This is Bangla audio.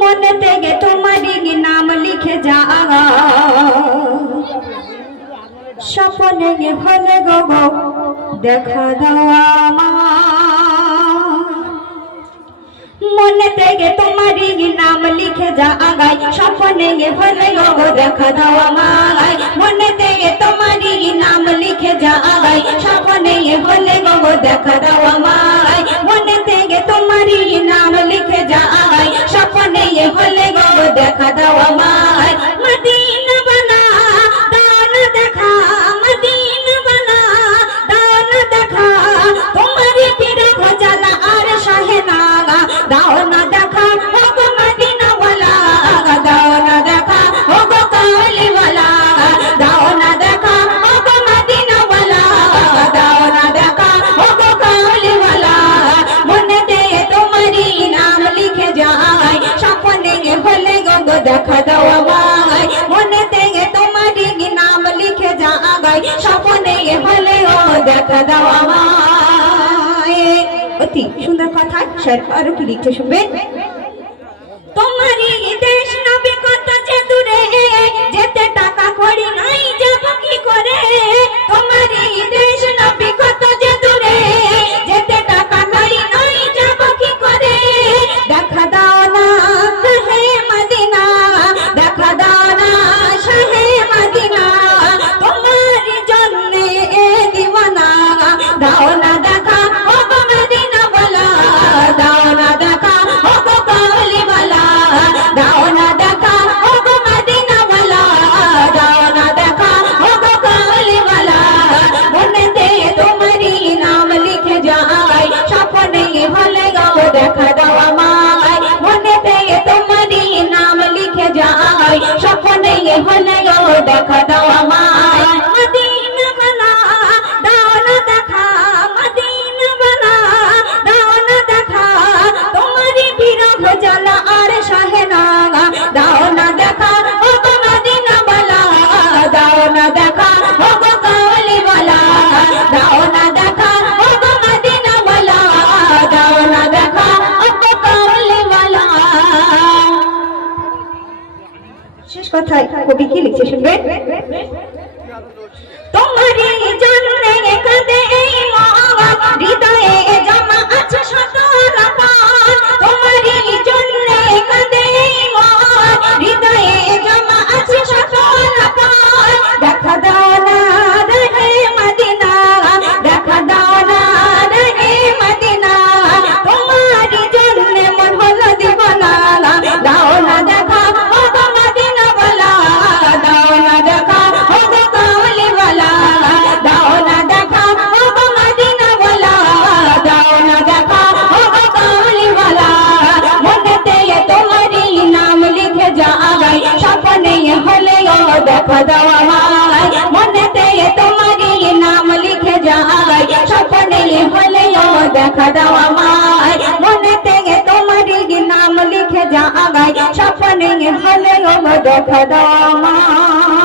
মনে থেকে তোমারই নাম লিখে যা স্বপ্নে হলে গো দেখা দাও মনে থেকে তোমারই নাম লিখে যা আগাই স্বপ্নে হলে গো দেখা দাও আমায় মনে থেকে তোমারই নাম লিখে যা আগাই স্বপ্নে হলে গো দেখা দাও আমায় মনে থেকে তোমারই নাম লিখে যা আগাই স্বপ্নে হলে গো দেখা দাও আমায় মদিনা বানা দাও না দেখা মদিনা বানা দাও না দেখা তোমারই বিরহ জ্বালা আর সহে না দাও না দেখা ও গো মদিনা ওয়ালা দাও না দেখা ও গো কালি ওয়ালা দাও না দেখা ও গো মদিনা ওয়ালা দাও না দেখা ও গো কালি ওয়ালা মনে দিয়ে তোমারই নাম লিখে যায় স্বপ্নে হলে গো দেখা দাও আমায় মনে দিয়ে তোমারই নাম লিখে যায় স্বপ্নে হলে ও দেখা দাও আমায় অতি সুন্দর কথা স্যার আরো কি লিখতে শুনবেন তোমারই দেশ নবী কত যে দূরে যেতে টাকা করি নাই যাব কি করে তোমারই দেশ নবী কত যে দূরে যেতে টাকা করি নাই যাব কি করে দেখা দাও না হে মদিনা দেখা দাও না শাহে মদিনা তোমার জন্য এ দিওয়ানা দাও না দেখা ও গো মদিনা ওয়ালা দাও না দেখা ও গো কালি ওয়ালা দাও না দেখা ও গো মদিনা ওয়ালা দাও না দেখা ও গো কালি ওয়ালা মনে দিয়ে তোমারই নাম লিখে যায় স্বপ্নে হলে গো দেখা দাও আমায় মনে দিয়ে তোমারই নাম লিখে যায় স্বপ্নে হলে গো দেখা দাও আমায় মদিনা বানা দাও না দেখা মদিনা বানা দাও না দেখা তোমারই বিরহ জ্বালা আর সহে না দাও না দেখা ও গো মদিনা ওয়ালা দাও না দেখা ও গো কালি ওয়ালা দাও না দেখা ও গো মদিনা ওয়ালা দাও না দেখা ও গো কালি ওয়ালা শেষ কথায় কবি কি লিখছে শুনবেন তোমারই জন্যে কাঁদে এই মন হৃদয়ে জমা আছে শত রতন তোমারই জন্যে কাঁদে এই মন হৃদয়ে জমা আছে শত রতন দেখা দাও না রে মদিনা দেখা দাও না রে মদিনা তোমারই জন্যে মন হলো দিওয়ানা দাও না দেখা ও গো মদিনা ওয়ালা দাও না দেখা ও গো কালি ওয়ালা দাও না দেখা ও গো মদিনা ওয়ালা দাও না দেখা ও গো কালি ওয়ালা মনে দিয়ে তোমারই নাম লিখে যায় স্বপ্নে হলে ও দেখা দাও আমায় মনে দিয়ে তোমারই নাম লিখে যায় স্বপ্নে হলে ও দেখা দাও আমায় মনে দিয়ে তোমারই নাম লিখে যায় স্বপ্নে হলে ও দেখা দাও আমায়